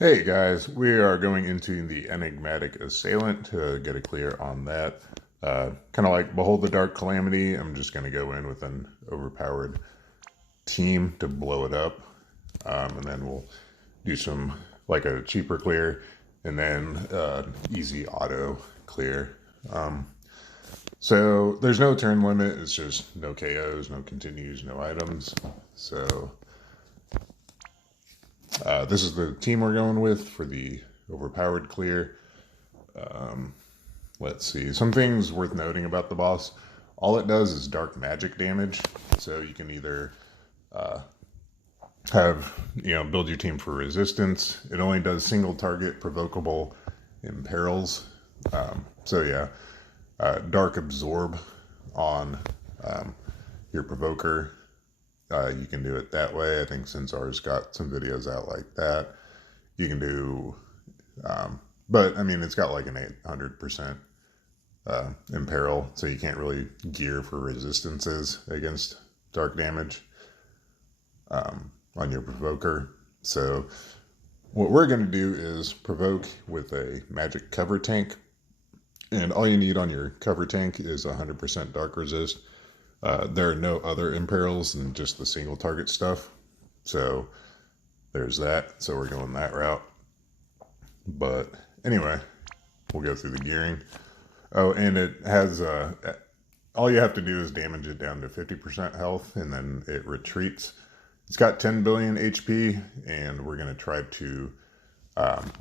Hey guys, we are going into the Enigmatic Assailant to get a clear on that. Kind of like Behold the Dark Calamity, I'm just going to go in with an overpowered team to blow it up. And then we'll do some, like a cheaper clear, and then easy auto clear. So there's no turn limit, it's just no KOs, no continues, no items. So this is the team we're going with for the overpowered clear. Let's see. Some things worth noting about the boss. All it does is dark magic damage. So you can either build your team for resistance. It only does single target provocable imperils. Dark absorb on your provoker. You can do it that way. I think Sinzar's got some videos out like that. You can do, but I mean, it's got like an 800% imperil, so you can't really gear for resistances against dark damage on your provoker. So what we're going to do is provoke with a magic cover tank, and all you need on your cover tank is 100% dark resist. There are no other imperils than just the single target stuff, so there's that. So we're going that route. But anyway, we'll go through the gearing. Oh, and it has all you have to do is damage it down to 50% health, and then it retreats. It's got 10 billion HP, and we're going to try to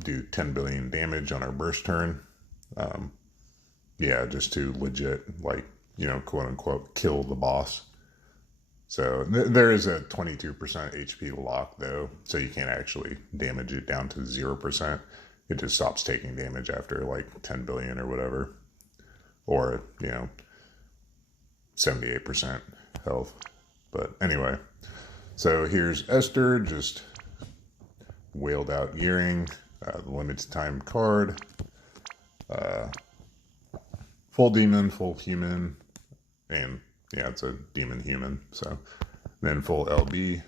do 10 billion damage on our burst turn. Just to legit, quote unquote, kill the boss. So there is a 22% HP lock, though, so you can't actually damage it down to 0%. It just stops taking damage after like 10 billion or whatever. Or, 78% health. But anyway, so here's Esther, just wailed out gearing, the limited time card, full demon, full human, and yeah, it's a demon human, so then full LB.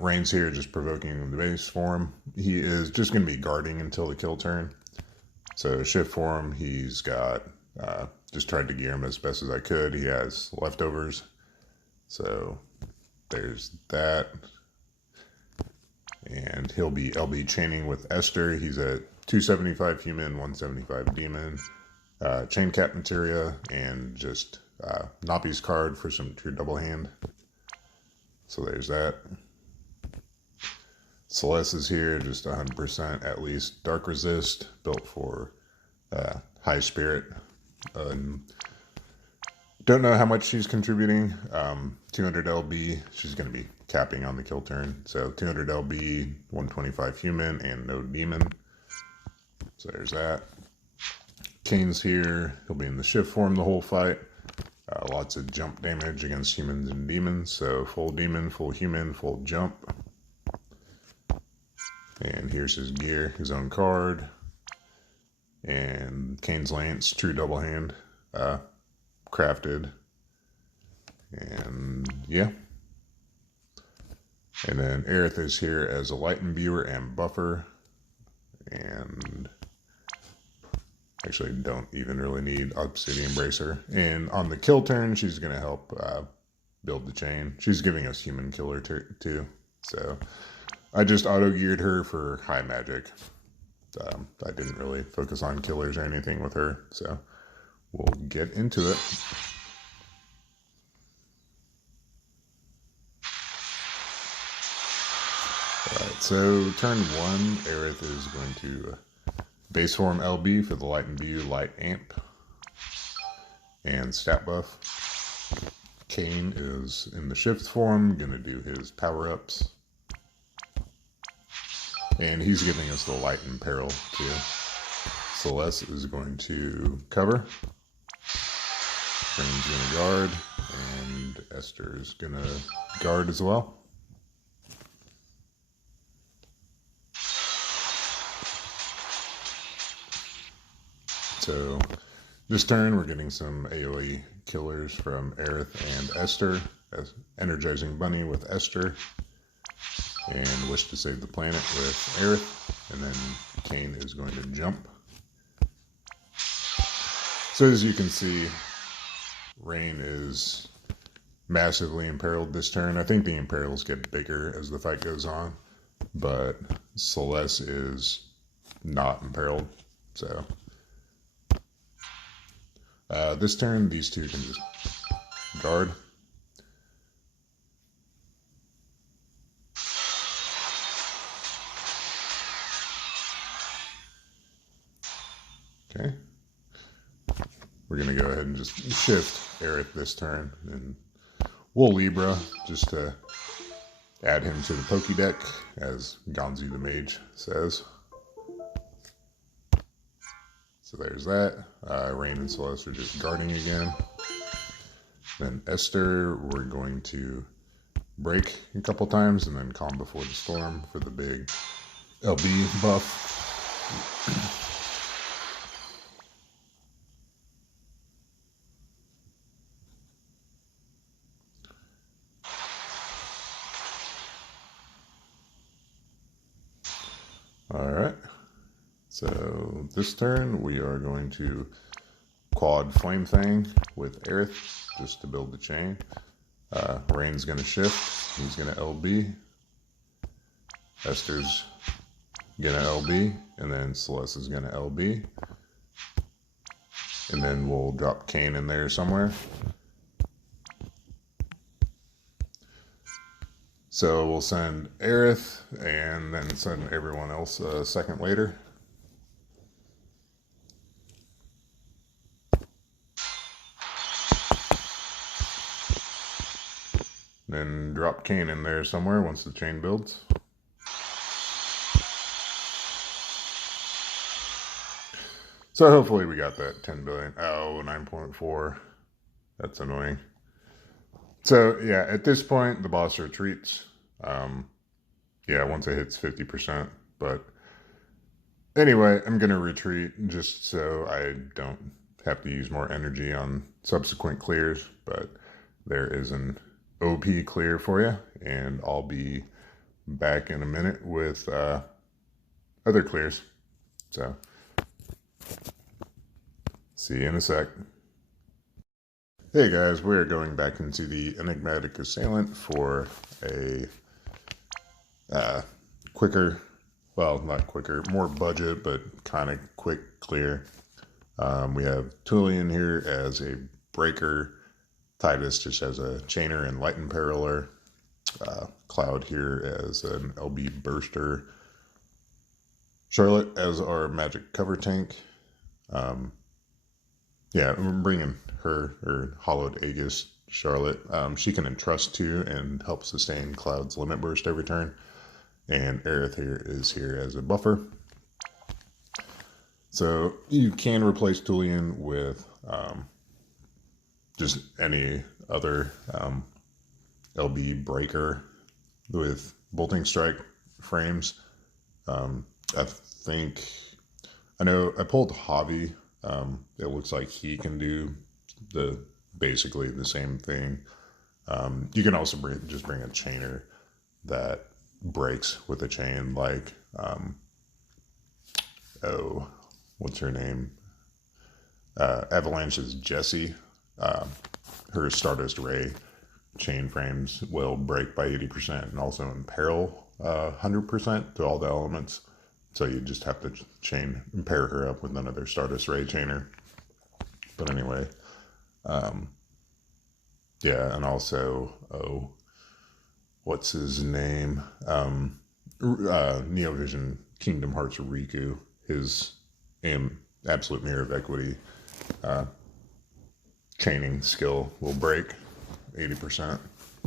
Rain's here, just provoking the base form. He is just going to be guarding until the kill turn. So shift form, he's got, just tried to gear him as best as I could. He has leftovers. So there's that. And he'll be LB chaining with Esther. He's at 275 human, 175 demon. Chain cap materia, and just Noppi's card for some true double hand. So there's that. Celeste is here, just 100% at least dark resist, built for high spirit. Don't know how much she's contributing. 200 LB, she's going to be capping on the kill turn. So 200 LB, 125 human, and no demon. So there's that. Kane's here. He'll be in the shift form the whole fight. Lots of jump damage against humans and demons. So full demon, full human, full jump. And here's his gear, his own card. And Kane's Lance, true double hand, crafted. And yeah. And then Aerith is here as a light imbuer and buffer. And actually don't even really need Obsidian Bracer. And on the kill turn, she's going to help build the chain. She's giving us human killer too. So I just auto-geared her for high magic. I didn't really focus on killers or anything with her. So we'll get into it. Alright, so turn 1, Aerith is going to base form LB for the light imbue, light amp, and stat buff. Kane is in the shift form, gonna do his power-ups. And he's giving us the light imperil too. Celeste is going to cover. Rain's gonna guard, and Esther's gonna guard as well. So this turn, we're getting some AoE killers from Aerith and Esther. Energizing Bunny with Esther. and wish to save the planet with Aerith, and then Kain is going to jump. So as you can see, Rain is massively imperiled this turn. I think the imperils get bigger as the fight goes on, but Celeste is not imperiled. So this turn, these two can just guard. Okay. We're going to go ahead and just shift Aerith this turn, and we'll Libra just to add him to the Pokédeck, as Gonzi the Mage says. So there's that. Rain and Celeste are just guarding again. Then Esther, we're going to break a couple times, and then Calm Before the Storm for the big LB buff. Alright, so this turn we are going to quad Flame Fang with Aerith just to build the chain. Rain's going to shift, he's going to LB. Esther's going to LB, and then Celeste is going to LB. And then we'll drop Kain in there somewhere. So we'll send Aerith and then send everyone else a second later. Then drop Kain in there somewhere once the chain builds. So hopefully we got that 10 billion. Oh, 9.4. That's annoying. So yeah, at this point, the boss retreats. Yeah, once it hits 50%. But anyway, I'm going to retreat just so I don't have to use more energy on subsequent clears. But there is an OP clear for you, and I'll be back in a minute with other clears. So see you in a sec. Hey guys, we're going back into the Enigmatic Assailant for a quicker, well, not quicker, more budget, but kind of quick clear. We have Tullian here as a breaker, Titus just as a chainer and light imperiler, Cloud here as an LB burster, Charlotte as our magic cover tank. Yeah, I'm bringing her, or Hollowed Aegis, Charlotte. She can entrust to and help sustain Cloud's limit burst every turn. And Aerith here is here as a buffer. So you can replace Tullian with just any other LB breaker with Bolting Strike frames. I think, I know I pulled Javi. It looks like he can do basically the same thing. You can also just bring a chainer that breaks with a chain, like what's her name? Avalanche's Jessie. Her Stardust Ray chain frames will break by 80% and also imperil 100% to all the elements. So you just have to pair her up with another Stardust Ray chainer. But anyway, yeah, and also, what's his name? Neovision Kingdom Hearts Riku, his absolute mirror of equity chaining skill will break 80%.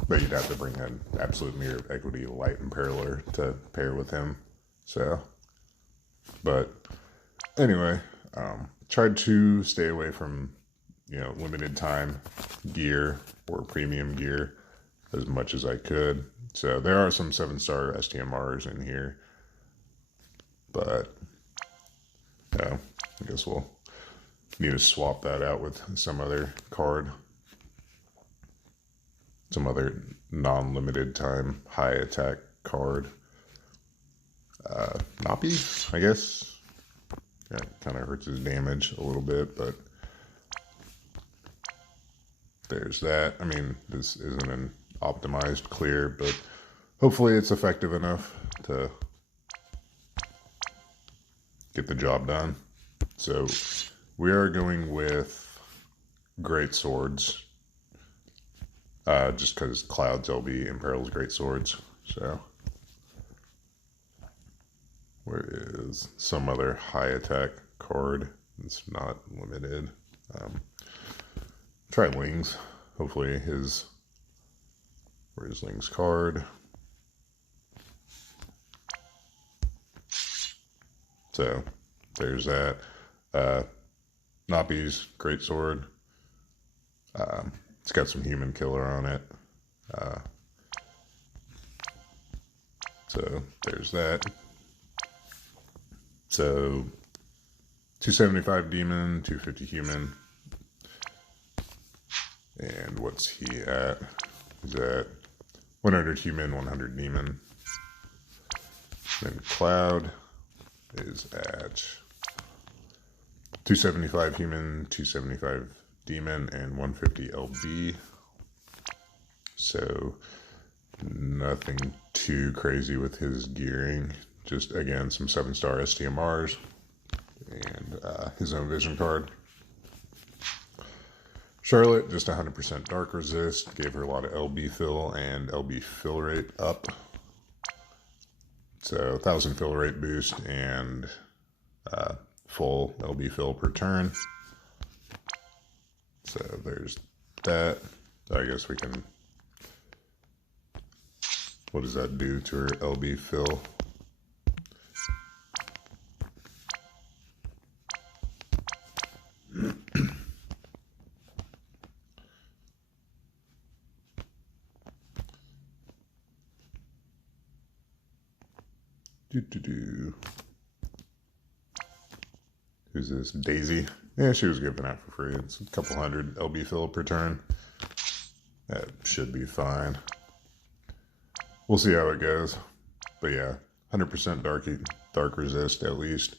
But you'd have to bring an absolute mirror of equity light imperiler to pair with him. So, but anyway, tried to stay away from, limited time gear or premium gear as much as I could. So there are some 7-star STMRs in here, but I guess we'll need to swap that out with some other card, some other non-limited time high attack card. Noppy, I guess. That kind of hurts his damage a little bit, but there's that. I mean, this isn't an optimized clear, but hopefully it's effective enough to get the job done. So we are going with great swords, just because Cloud's LB imperils great swords. So where is some other high attack card? It's not limited. Try Ling's. Hopefully where's Ling's card? So there's that. Noppy's great sword. It's got some human killer on it. So there's that. So 275 demon, 250 human. And what's he at? He's at 100 human, 100 demon. Then Cloud is at 275 human, 275 demon, and 150 LB. So nothing too crazy with his gearing. Just, again, some 7-star STMRs and his own vision card. Charlotte, just 100% dark resist. Gave her a lot of LB fill and LB fill rate up. So 1,000 fill rate boost and full LB fill per turn. So there's that. I guess we can... What does that do to her LB fill? Who's this? Daisy. Yeah, she was given out for free. It's a couple hundred LB fill per turn. That should be fine. We'll see how it goes. But yeah, 100% dark resist at least.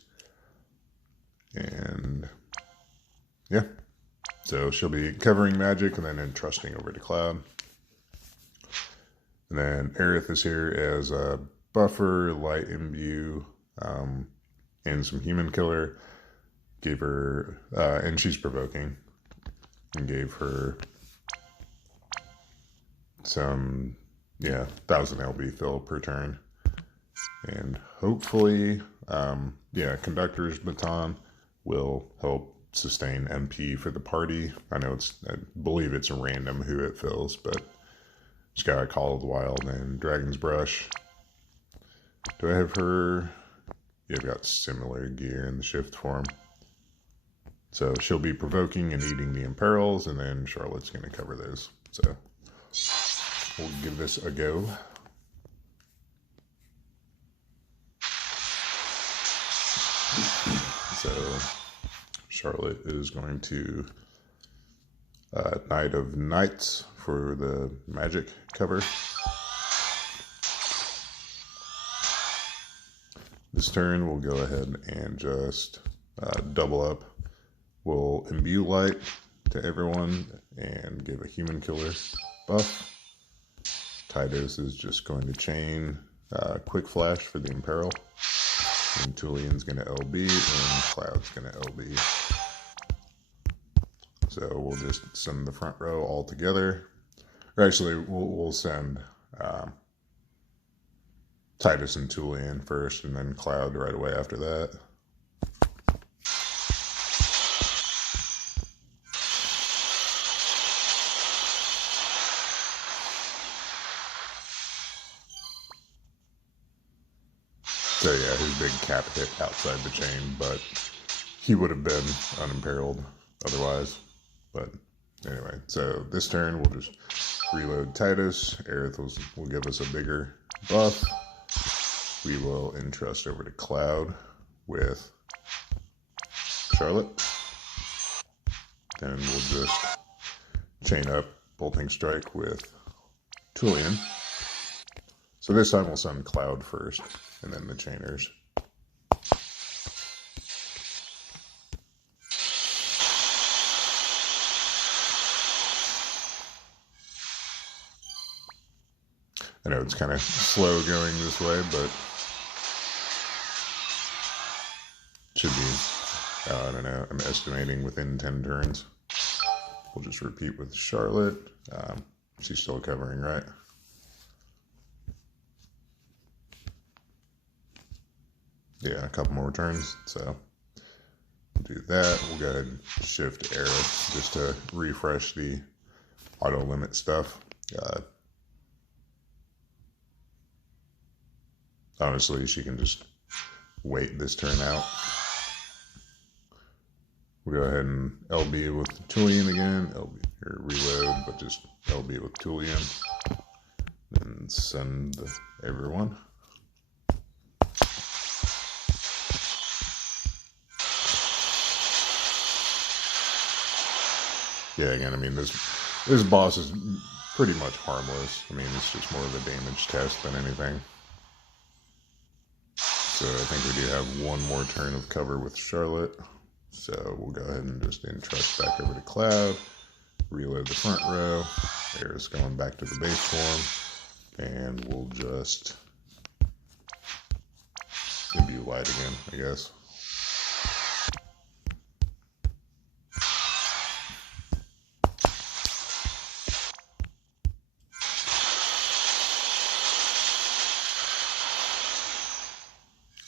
And yeah. So she'll be covering magic and then entrusting over to Cloud. And then Aerith is here as a buffer, light imbue, and some human killer. Gave her, and she's provoking, and gave her some, 1,000 LB fill per turn. And hopefully, Conductor's Baton will help sustain MP for the party. I believe it's random who it fills, but she's got Call of the Wild and Dragon's Brush. Do I have her? Yeah, I've got similar gear in the shift form. So she'll be provoking and eating the imperils, and then Charlotte's going to cover those. So we'll give this a go. So Charlotte is going to Knight of Knights for the magic cover. This turn we'll go ahead and just double up. We'll imbue light to everyone and give a human killer buff. Titus is just going to chain quick flash for the imperil. And Tulian's going to LB and Cloud's going to LB. So we'll just send the front row all together. Or actually, we'll send Titus and Tulian first and then Cloud right away after that. So yeah, his big cap hit outside the chain, but he would have been unimperiled otherwise. But anyway, so this turn we'll just reload Titus. Aerith will give us a bigger buff. We will entrust over to Cloud with Charlotte. And we'll just chain up Bolting Strike with Tulian. So So this time we'll send Cloud first, and then the chainers. I know it's kind of slow going this way, but should be, I don't know, I'm estimating within 10 turns. We'll just repeat with Charlotte. She's still covering, right? Yeah, a couple more turns, so we'll do that. We'll go ahead and shift Aerith just to refresh the auto limit stuff. Honestly, she can just wait this turn out. We'll go ahead and LB with Tullian again, LB, or reload, but just LB with Tullian, and send everyone. Yeah, again, I mean, this boss is pretty much harmless. I mean, it's just more of a damage test than anything. So I think we do have one more turn of cover with Charlotte. So we'll go ahead and just entrust back over to Cloud, reload the front row. Aerith's going back to the base form, and we'll just imbue light again, I guess.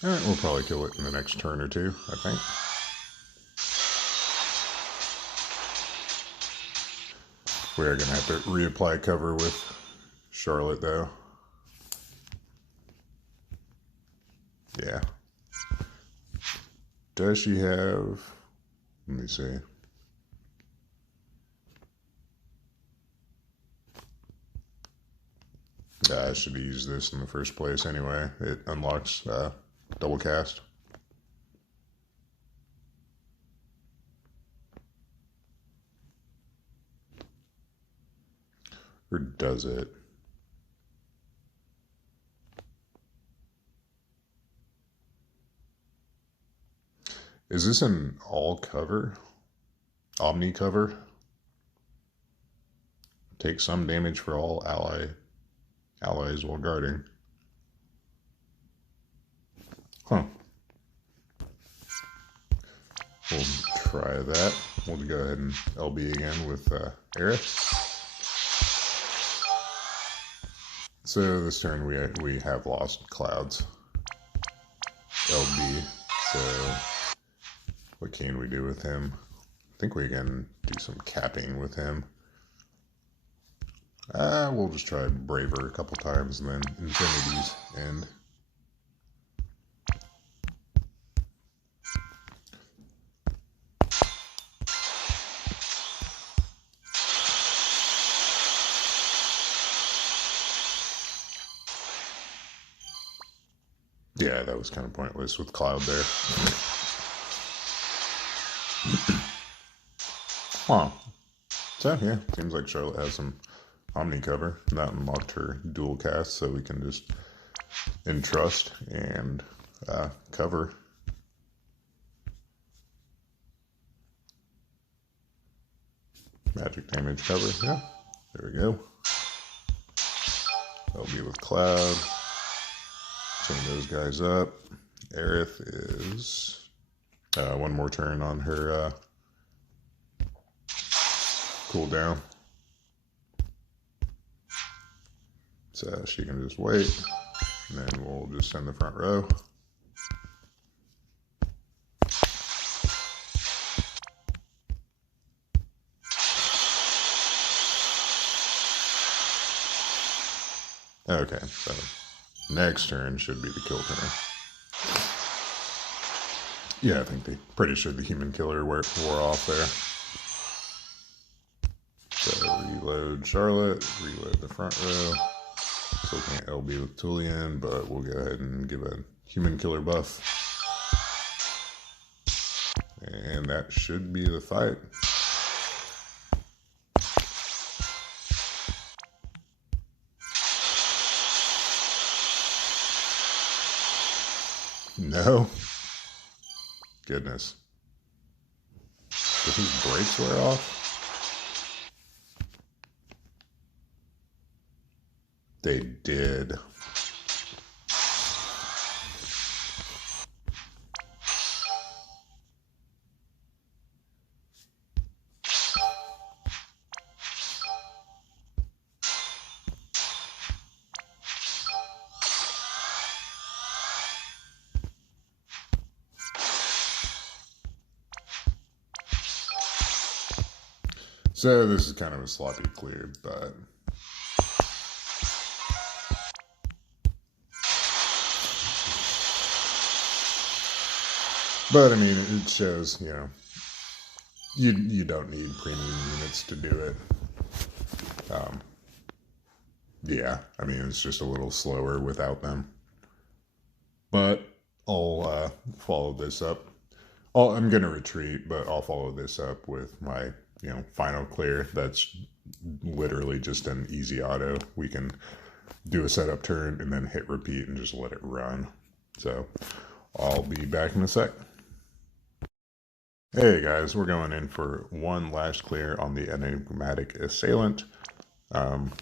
Alright, we'll probably kill it in the next turn or two, I think. We're going to have to reapply cover with Charlotte, though. Yeah. Does she have... Let me see. I should have used this in the first place anyway. It unlocks double cast. Or does it? Is this an all cover? Omni cover? Take some damage for all allies while guarding. Huh. We'll try that. We'll go ahead and LB again with Aerith. So this turn we have lost Clouds. LB. So what can we do with him? I think we can do some capping with him. We'll just try Braver a couple times and then Infinity's End. Yeah, that was kind of pointless with Cloud there. Huh. So, yeah, seems like Charlotte has some Omni cover. That unlocked her dual cast, so we can just entrust and cover. Magic damage cover, yeah. There we go. That'll be with Cloud. Chain those guys up. Aerith is one more turn on her cooldown. So she can just wait, and then we'll just send the front row. Okay, so next turn should be the kill turn. Yeah, I think pretty sure the human killer wore off there. So reload Charlotte, reload the front row. Still can't LB with Tullian, but we'll go ahead and give a human killer buff. And that should be the fight. No. Goodness. Did his brakes wear off? They did. So this is kind of a sloppy clear, but I mean, it shows, you know, you don't need premium units to do it. Yeah, I mean, it's just a little slower without them. But I'll follow this up. I'm going to retreat, but I'll follow this up with my, you know, final clear. That's literally just an easy auto. We can do a setup turn and then hit repeat and just let it run. So I'll be back in a sec. Hey guys, we're going in for one last clear on the Enigmatic Assailant. And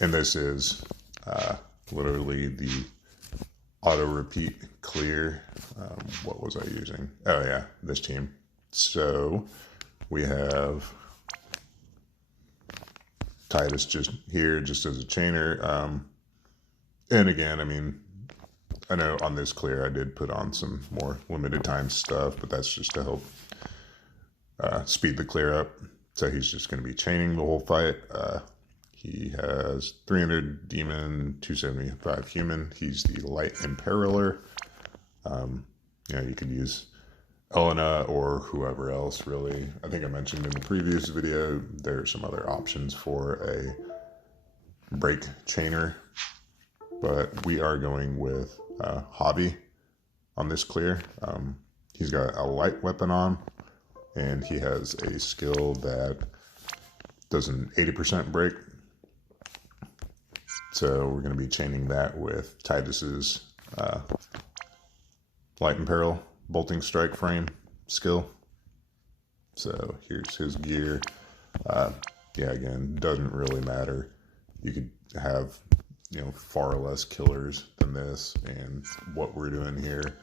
this is literally the auto repeat clear. What was I using? Oh yeah, this team. So we have Titus just here, just as a chainer. And again, I mean, I know on this clear I did put on some more limited time stuff, but that's just to help speed the clear up. So he's just going to be chaining the whole fight. He has 300 demon, 275 human. He's the light imperiler. You know, you could use Elena or whoever else, really. I think I mentioned in the previous video, there are some other options for a break chainer, but we are going with Hobby on this clear. He's got a light weapon on, and he has a skill that does an 80% break. So we're going to be chaining that with Titus's Light Imperil Bolting Strike Frame skill. So here's his gear. Yeah, again, doesn't really matter. You could have, you know, far less killers than this, and what we're doing here,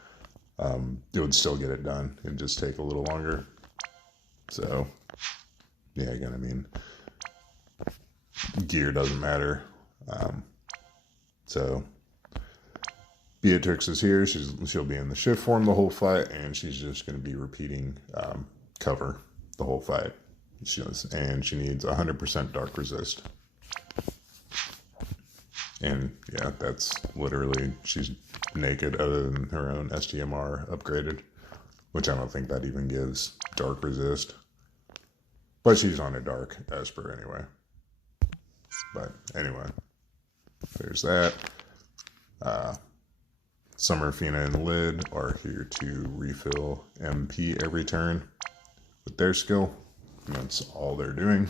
it would still get it done. It'd just take a little longer. So, yeah, again, I mean, gear doesn't matter. So Beatrix is here. She'll be in the shift form the whole fight, and she's just going to be repeating cover the whole fight. And she needs 100% dark resist. And yeah, that's literally, she's naked other than her own STMR upgraded, which I don't think that even gives dark resist. But she's on a dark Esper anyway. But anyway, there's that. Summer, Fina, and Lid are here to refill MP every turn with their skill. And that's all they're doing.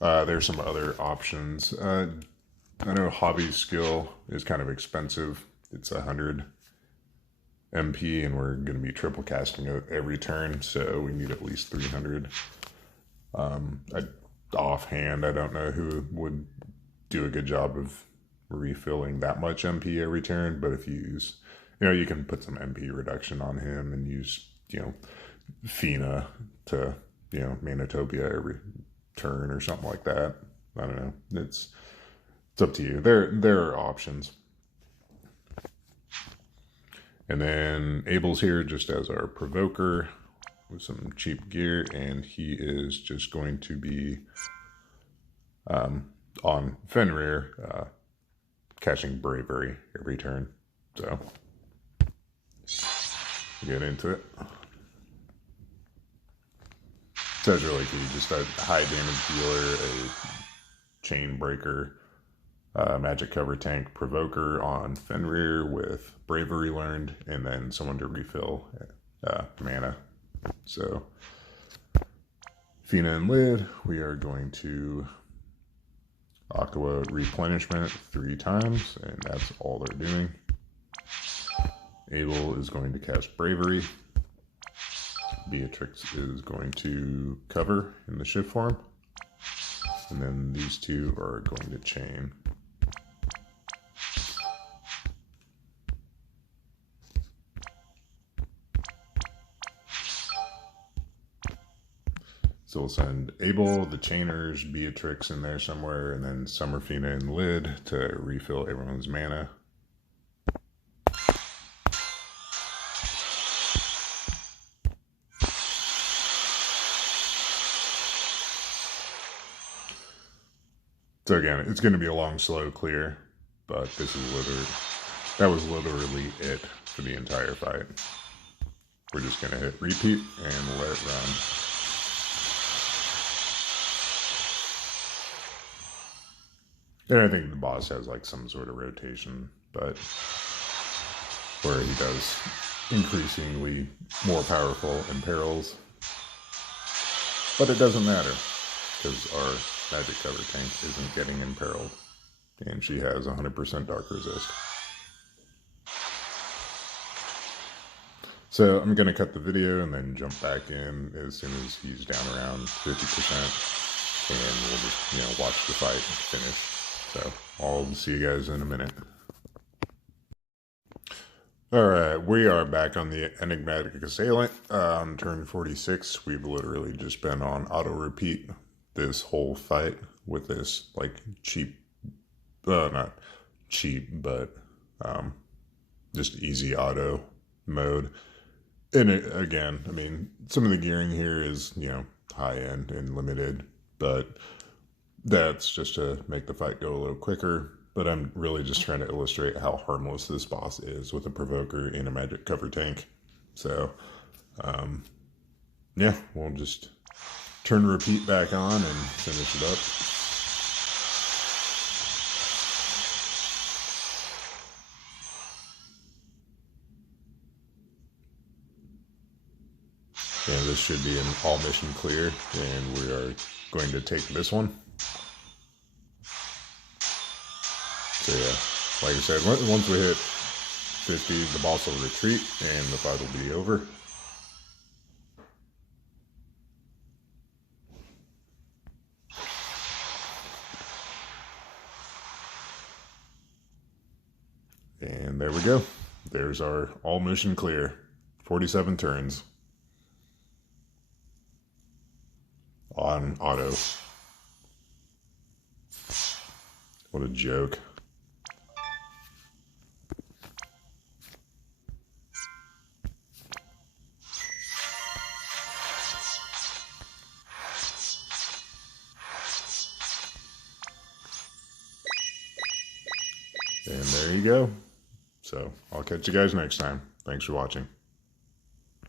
There's some other options. I know Hobby's skill is kind of expensive. It's 100 MP, and we're going to be triple casting it every turn, so we need at least 300. Offhand, I don't know who would do a good job of refilling that much MP every turn, but if you use, you know, you can put some MP reduction on him and use, you know, Fina to, you know, Manitopia every turn or something like that. I don't know. It's up to you. There are options. And then Abel's here just as our provoker with some cheap gear, and he is just going to be on Fenrir catching Bravery every turn. So get into it. So it's really key. Just a high damage dealer, a chain breaker, magic cover tank, provoker on Fenrir with Bravery learned, and then someone to refill mana. So Fina and Lid, we are going to Aqua replenishment 3 times, and that's all they're doing. Abel is going to cast Bravery. Beatrix is going to cover in the shift form. And then these two are going to chain. So we'll send Abel, the Chainers, Beatrix in there somewhere, and then Summerfina and Lid to refill everyone's mana. So again, it's going to be a long, slow clear, but that was literally it for the entire fight. We're just going to hit repeat and let it run. And I think the boss has like some sort of rotation, but where he does increasingly more powerful imperils. But it doesn't matter, because our magic cover tank isn't getting imperiled, and she has 100% dark resist. So I'm going to cut the video and then jump back in as soon as he's down around 50%, and we'll just, watch the fight finish. So I'll see you guys in a minute. Alright, we are back on the Enigmatic Assailant. On turn 46, we've literally just been on auto repeat this whole fight with this like cheap, not cheap, but just easy auto mode. And again, I mean, some of the gearing here is, high end and limited, but that's just to make the fight go a little quicker. But I'm really just trying to illustrate how harmless this boss is with a Provoker and a magic cover tank. So, yeah, we'll just turn repeat back on and finish it up. And this should be an all mission clear, and we are going to take this one. So yeah, like I said, once we hit 50, the boss will retreat and the fight will be over. And there we go. There's our all mission clear. 47 turns. On auto. What a joke. And there you go. So I'll catch you guys next time. Thanks for watching.